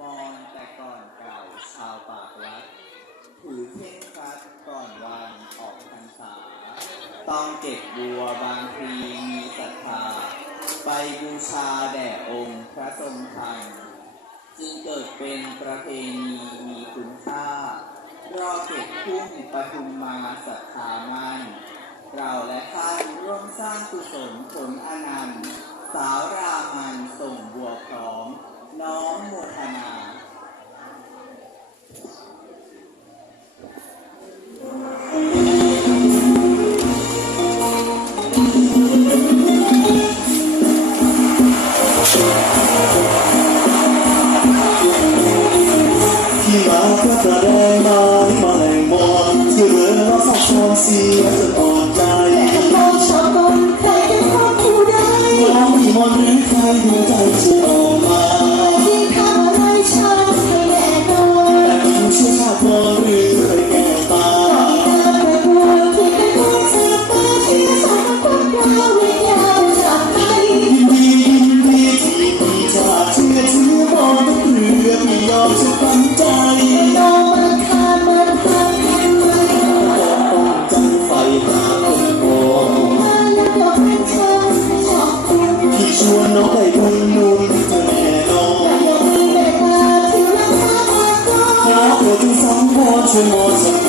มองแต่ก่อนเก่าชาวปากลัดถือเพ่งครัดก่อนวันออกพรรษา ต้องเก็บบัวบางทีมีศรัทธา ไปบูชาแด่องค์พระทรงธรรจึงเกิดเป็นประเพณีมีคุณค่ารอเก็บพุ่งปทุมมาศรัทธามันเราและท่านร่วมสร้างกุศลผลอนันต์ สาวรามันส่งบัวพร้อม ที่มาเพื่อกระได้มาที่มาแห่งมอนที่เรือเราสักชอนเสียจน ที่ชวนน้องไปคนนู้นจะแน่นอนแต่ยังมีเวลาที่รักษามาก่อนขอเธอทั้งสองคนช่วยมองสัก